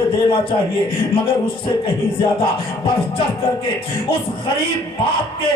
اسے دینا چاہیے، مگر اس سے کہیں زیادہ بڑھ چڑھ کر کے اس غریب باپ کے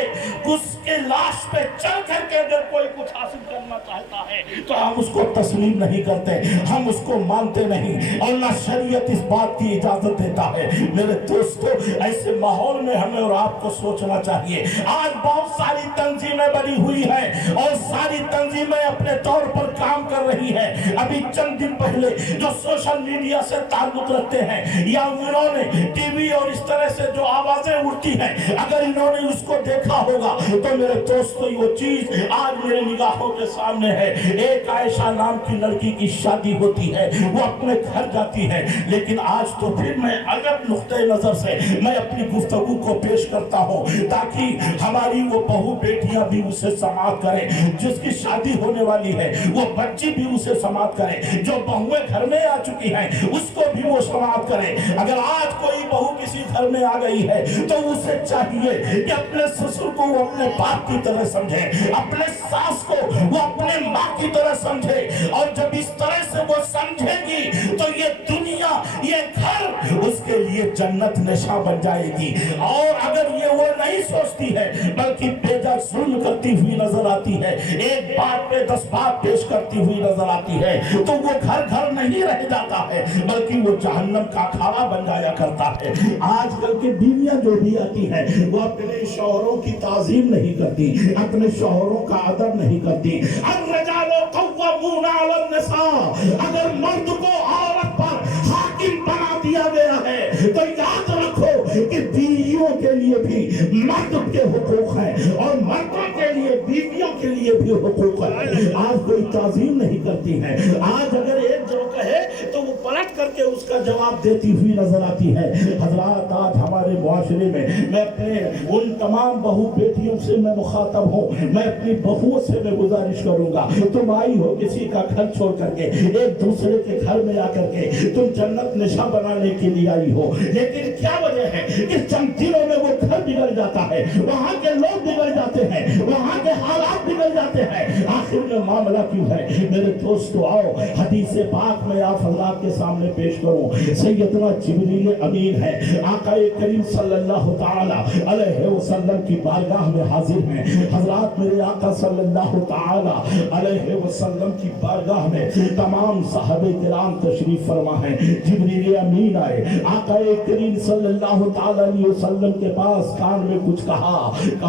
اس کے لاش پہ چل کر کے اگر کوئی کچھ حاصل کرنا چاہتا ہے تو ہم اس کو تسلیم نہیں کرتے، ہم اس کو مانتے نہیں، اور نہ شریعت اس بات کی اجازت دیتا ہے۔ میرے دوستو، ایسے ماحول میں ہمیں اور آپ کو سوچنا چاہیے۔ آج بہت ساری تنظیمیں بنی ہوئی ہیں اور ساری تنظیمیں اپنے طور پر کام کر رہی ہیں۔ ابھی چند دن پہلے جو سوشل میڈیا سے تعلق رکھتے ہیں یا انہوں نے ٹی وی اور اس طرح سے جو آوازیں اڑتی ہیں، اگر انہوں نے اس کو دیکھا ہوگا تو میرے دوستو وہ چیز آج میرے نگاہوں کے سامنے ہے۔ ایک عائشہ نام کی لڑکی کی شادی ہوتی ہے، وہ اپنے گھر جاتی ہے، لیکن آج تو پھر میں عجب نقطۂ نظر سے میں اپنی گفتگو کو پیش کرتا ہوں تاکہ ہماری وہ بہو بیٹیاں بھی اسے سماعت کریں، جس کی شادی ہونے والی ہے وہ بچی بھی اسے سماعت کرے، جو بہویں گھر میں آ چکی ہیں اس کو بھی وہ سماعت کرے۔ اگر آج کوئی بہو کسی گھر میں آ گئی ہے تو اسے چاہیے کہ اپنے سسر کو وہ اپنے باپ کی طرح سمجھے، اپنے ساس کو وہ اپنے ماں کی طرح سمجھے، اور جب اس طرح سے وہ سمجھے گی تو یہ دنیا، یہ گھر اس کے لیے جنت نشاں بن جائے گی۔ اور اگر یہ وہ نہیں سوچتی ہے بلکہ بیجا ظلم کرتی ہوئی نظر آتی ہے، ایک بات پہ 10 بات پیش کرتی ہوئی نظر آتی ہے، تو وہ گھر گھر نہیں رہ جاتا ہے بلکہ وہ جہنم کا کھانا بن جایا کرتا ہے۔ آج کل کی بیویاں جو بھی آتی ہیں وہ اپنے شوہروں کی تعظیم نہیں کرتی، اپنے شوہروں کا ادب نہیں کرتی۔ الرجال قوامون علی النساء، اگر مرد کو عورت پر حاکم بنا دیا گیا ہے تو یاد رکھو کہ بیویوں کے لیے بھی مرد کے حقوق ہیں اور مردوں کے لیے بیویوں کے لیے بھی حقوق ہیں۔ آج کوئی تعظیم نہیں کرتی ہے، آج اگر ایک جو کہے تو وہ پلٹ کر کے اس کا جواب دیتی ہوئی نظر آتی ہے۔ حضرات، آج ہمارے معاشرے میں اپنے ان تمام بہو بیٹیوں سے میں مخاطب ہوں، میں اپنی بہوؤں سے میں گزارش کروں گا، تم آئی ہو کسی کا گھر چھوڑ کر کے، ایک دوسرے کے گھر میں آ کر کے تم جنت نشاں بنانے کے لیے آئی ہو، لیکن کیا وجہ ہے کہ چند دنوں میں وہ گھر بگڑ جاتا ہے، وہاں کے لوگ بگڑ جاتے ہیں، وہاں کے حالات بگڑ جاتے ہیں، آخر میں معاملہ کیوں ہے؟ میرے دوستو، آؤ حدیث پاک میں آپ حضرات کے سامنے پیش کروں۔ سیدنا جبریل امین ہے، آقا کریم صلی اللہ تعالی علیہ وسلم کی بارگاہ میں حاضر ہیں۔ حضرات، میرے آقا صلی اللہ تعالی علیہ وسلم کی بارگاہ میں تمام صحابہ کرام تشریف فرما ہے۔ جبریل امین آئے، آقا کریم صلی اللہ تعالی علیہ وسلم کے پاس کان میں کچھ کہا،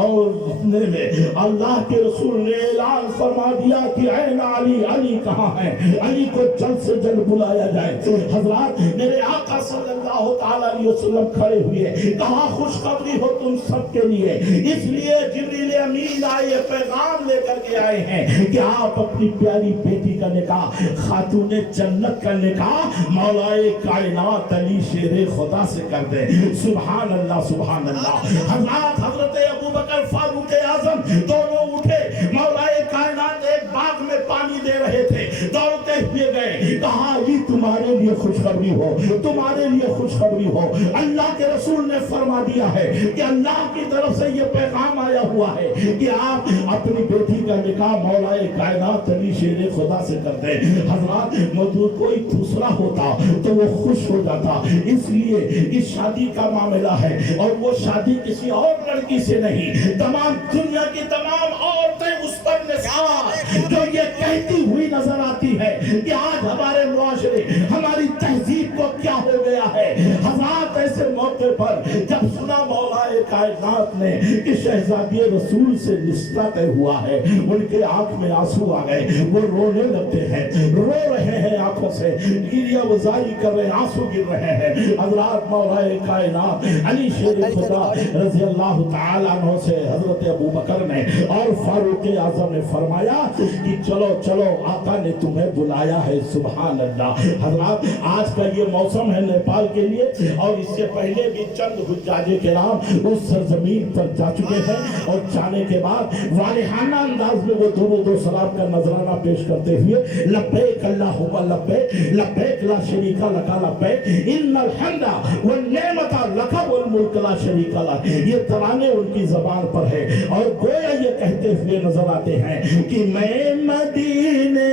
اور جتنے میں اللہ کے رسول نے اعلان فرما دیا کہ اے علی، علی کہاں ہے؟ علی کو جلد سے جلد بلایا جائے۔ حضرات، میرے آقا صلی اللہ تعالی علیہ وسلم کھڑے ہوئے، کہا خوشخبری ہو تم سب کے لیے، اس لیے جبریل امین آئے، پیغام لے کر کے آئے ہیں کہ آپ اپنی پیاری بیٹی کا نکاح، خاتون جنت کا نکاح مولائے کائنات علی شیر خدا سے کر دیں۔ سبحان اللہ، سبحان اللہ۔ حضرات، حضرت ابوبکر فاروق اعظم دونوں اٹھے، مولائے کائنات ایک باغ میں پانی دے رہے تھے، دوڑتے ہوئے گئے، کہا یہ تمہارے لیے خوشخبری ہو، تمہارے لیے خوشخبری ہو، اللہ کے رسول نے فرما دیا ہے کہ اللہ کی طرف سے یہ پیغام آیا ہوا ہے کہ آپ اپنی بیٹی کا نکاح مولائے کائنات علی شیر خدا سے کر دیں۔ حضرات، موجود کوئی دوسرا ہوتا تو وہ خوش ہو جاتا، اس لیے اس شادی کا معاملہ ہے، اور وہ شادی کسی اور لڑکی سے نہیں، تمام دنیا کی تمام عورتیں اس پر نثار جو یہ کہتی ہوئی نظر آتی ہے کہ آج ہمارے معاشرے، ہماری تہذیب کو کیا ہو گیا ہے۔ حضرات، ایسے موقع پر جب سنا مولائے کائنات نے کہ شہزادی رسول سے رشتہ طے ہوا ہے، ان کے آنکھ میں آنسو آ گئے، وہ رونے لگتے ہیں، رو رہے ہیں، آنکھوں سے گریہ وزاری کر رہے، آنسو گر رہے ہیں۔ حضرات، مولائے کائنات علی شیر خدا رضی اللہ تعالیٰ عنہ سے حضرت ابوبکر نے اور فاروق اعظم نے فرمایا کہ چلو چلو، آقا نے تمہیں بلایا ہے۔ سبحان اللہ۔ حضرات، آج کا یہ موسم ہے نیپال کے لیے، اور اس سے پہلے بھی چند حجاج کرام اس سرزمین پر جا چکے ہیں، اور جانے کے بعد والہانہ انداز میں وہ درود و سلام کا نذرانہ پیش کرتے ہوئے لبیک اللہم لبیک، لبیک لا شریک لک لبیک، ان الحمد والنعمت لک والملک لا شریک لک، یہ ترانے ان کی زبان پر ہے، اور گویا یہ کہتے ہوئے نظر آتے ہیں کہ میں مدینے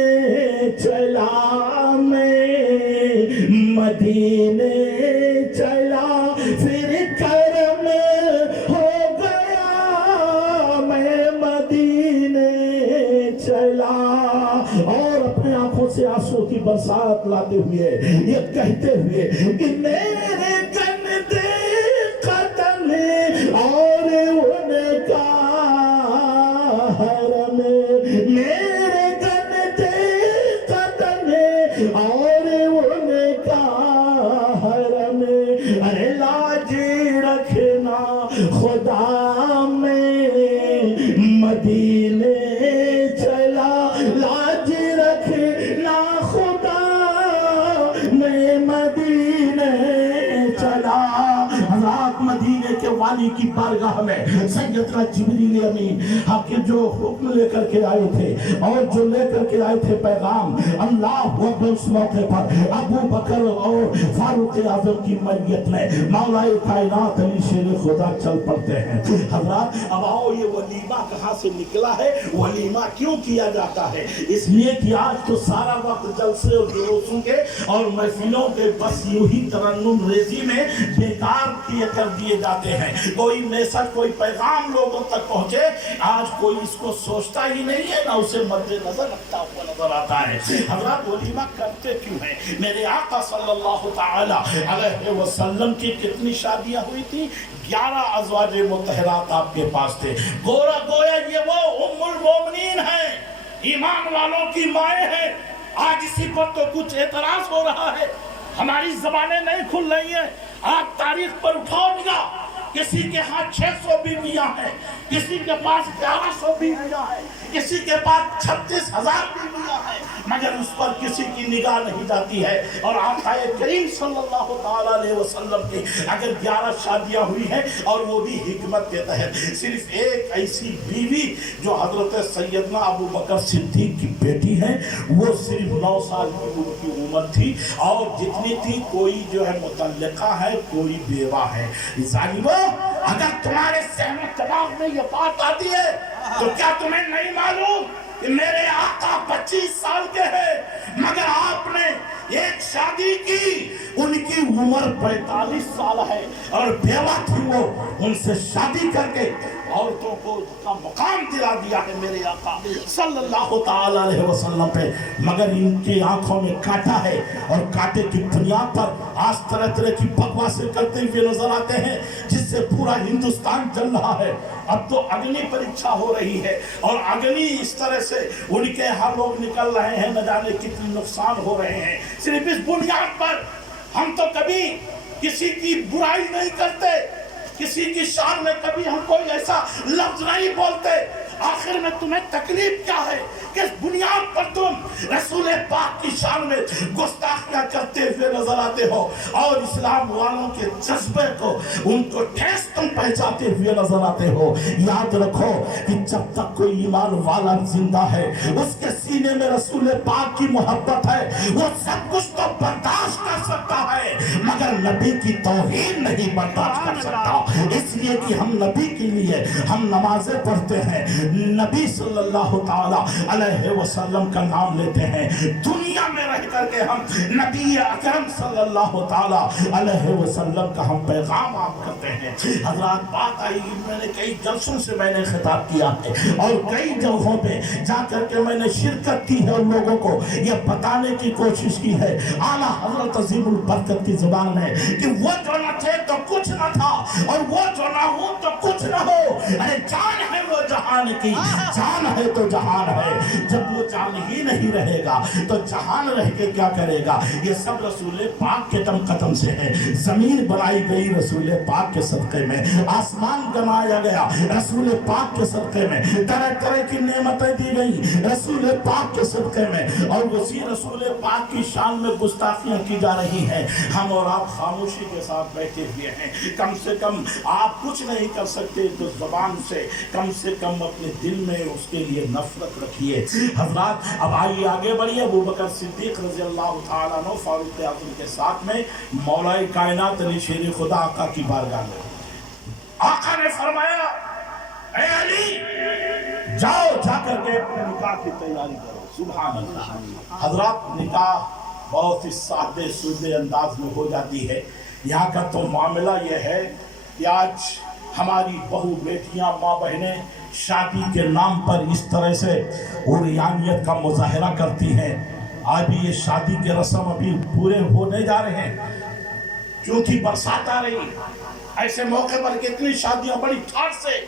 چلا، میں مدینے چلا پھر کرم ہو گیا میں مدینے چلا. اور اپنے آنکھوں سے آنسو کی برسات لاتے ہوئے یہ کہتے ہوئے کہ میرے گندے قدم اور ان کا حرم، میرے گندے قدم اور ان کا حرم، ارے لاج رکھنا خدا میں مدینے چلا، لاج رکھنا خدا میں مدینے چلا. حضرات مدینے کے والی کی بارگاہ میں سیدنا جبریل امین حق جو حکم لے کر کے آئے تھے اور جو لے کر کے آئے تھے پیغام، اللہ اکبر، اس موقع پر ابو بکر اور فاروق اعظم کی میت میں مولا کائنات علی شیر خدا چل پڑتے ہیں. حضرات اب آؤ، یہ ولیمہ کہاں سے نکلا ہے؟ ولیمہ کیوں کیا جاتا ہے؟ اس لیے کہ آج تو سارا وقت جلسے اور جلوسوں کے اور محفلوں کے بس یوں ہی ترنم ریزی میں بیکار کیے کر دیے جاتے ہیں. کوئی میسج، کوئی پیغام لوگوں تک پہنچے، آج کوئی اس کو سوچتا ہی نہیں ہے، نہ اسے مد نظر رکھتا ہوا نظر آتا ہے. حضرات ولیمہ کرتے کیوں ہیں؟ میرے آقا صلی اللہ تعالی علیہ وسلم کی کتنی شادیاں ہوئی تھی؟ 11 ازواج مطہرات آپ کے پاس تھے. گویا یہ وہ ام المومنین ہیں، ایمان والوں کی مائیں ہیں. آج اسی پر تو کچھ اعتراض ہو رہا ہے، ہماری زبانیں نہیں کھل رہی ہیں. آپ تاریخ پر اٹھاؤ نگاہ، کسی کے ہاں 600 بیویاں ہیں، کسی کے پاس 1100 بیویاں ہیں، کسی کے پاس 36,000 بیویاں ہیں، مگر اس پر کسی کی نگاہ نہیں جاتی ہے. اور آقا کریم صلی اللہ علیہ وسلم کی اگر 11 شادیاں ہوئی ہیں اور وہ بھی حکمت کے تحت، صرف ایک ایسی بیوی جو حضرت سیدنا ابو بکر صدیق کی بیٹی ہے، وہ صرف 9 سال کی ان کی عمر تھی، اور جتنی تھی کوئی جو ہے مطلقہ ہے، کوئی بیوہ ہے. ظالموں، اگر تمہارے ذہن و دماغ میں یہ بات آتی ہے تو کیا تمہیں نہیں معلوم کہ میرے آقا 25 سال کے ہیں، مگر آپ نے ایک شادی کی، ان کی عمر 45 سال ہے اور بیوہ تھی، وہ ان سے شادی کر کے عورتوں کو کا مقام دلا دیا ہے میرے آقا صلی اللہ تعالی علیہ وسلم پہ. مگر ان کی آنکھوں میں کانٹا ہے، اور کانٹے کی بنیاد پر آج طرح طرح کی بکواسیں کرتے ہوئے نظر آتے ہیں، جس سے پورا ہندوستان جل رہا ہے. اب تو اگنی پریچھا ہو رہی ہے، اور اگنی اس طرح سے ان کے ہر لوگ نکل رہے ہیں، نہ جانے کتنے نقصان ہو رہے ہیں. صرف اس بنیاد پر ہم تو کبھی کسی کی برائی نہیں کرتے، کسی کی شان میں کبھی ہم کوئی ایسا لفظ نہیں بولتے. آخر میں تمہیں تکلیف کیا ہے؟ کس بنیاد پر تم رسول پاک کی شان میں گستاخیاں کرتے ہوئے نظر آتے ہو، اور اسلام والوں کے جذبے کو، ان کو ٹھیس تم پہنچاتے ہوئے نظر آتے ہو؟ یاد رکھو کہ جب تک کوئی ایمان والا زندہ ہے، اس کے سینے میں رسول پاک کی محبت ہے، وہ سب کچھ تو برداشت کر سکتا ہے، مگر نبی کی توہین نہیں برداشت کر سکتا. اس لیے کہ ہم نبی کے لیے ہم نمازیں پڑھتے ہیں، نبی صلی اللہ تعالی علیہ وسلم کا نام لیتے ہیں، دنیا میں رہ کر کے ہم نبی اکرم صلی اللہ تعالی علیہ وسلم کا ہم پیغام عام کرتے ہیں. حضرات بات آئی، میں نے کئی جلسوں سے میں نے خطاب کیا ہے، اور کئی جگہوں پہ جا کر کے میں نے شرکت کی ہے، اور لوگوں کو یہ بتانے کی کوشش کی ہے اعلیٰ حضرت عظیم البرکت کی زبان میں کہ وہ جو نہ تھے تو کچھ نہ تھا، اور وہ جو نہ ہو تو کچھ نہ ہو. ارے جان ہے وہ جہان کی، جان ہے تو جہان ہے. جب وہ جان ہی نہیں رہے گا تو جہان رہ کے کیا کرے گا؟ یہ سب رسول پاک کے دم قدم سے ہے. زمین بنائی گئی رسول پاک کے صدقے میں، آسمان بنایا گیا رسول پاک کے صدقے میں، طرح طرح کی نعمتیں دی گئی رسول پاک کے صدقے میں، اور اسی رسول پاک کی شان میں گستاخیاں کی جا رہی ہیں. ہم اور آپ خاموشی کے ساتھ بیٹھے ہوئے ہیں. کم سے کم آپ کچھ نہیں کر سکتے تو زبان سے کم اپنے دل میں اس کے لیے نفرت رکھیے. حضرات اب آئیے آگے بڑھیے. ابو بکر صدیق رضی اللہ تعالیٰ عنہ فاروق اعظم کے ساتھ میں مولا کائنات علی شیر خدا آقا کی بارگاہ میں آقا نے فرمایا، اے علی جاؤ، جا کر کے اپنے نکاح کی تیاری کرو. سبحان اللہ. حضرات نکاح بہت ہی سادے سودے انداز میں ہو جاتی ہے. یہاں کا تو معاملہ یہ ہے کہ آج ہماری بہو بیٹیاں ماں بہنیں شادی کے نام پر اس طرح سے عریانیت کا مظاہرہ کرتی ہیں. آج بھی یہ شادی کے رسم ابھی پورے ہونے جا رہے ہیں کیونکہ برسات آ رہی. ایسے موقع پر کتنی شادیاں بڑی ٹھاٹ سے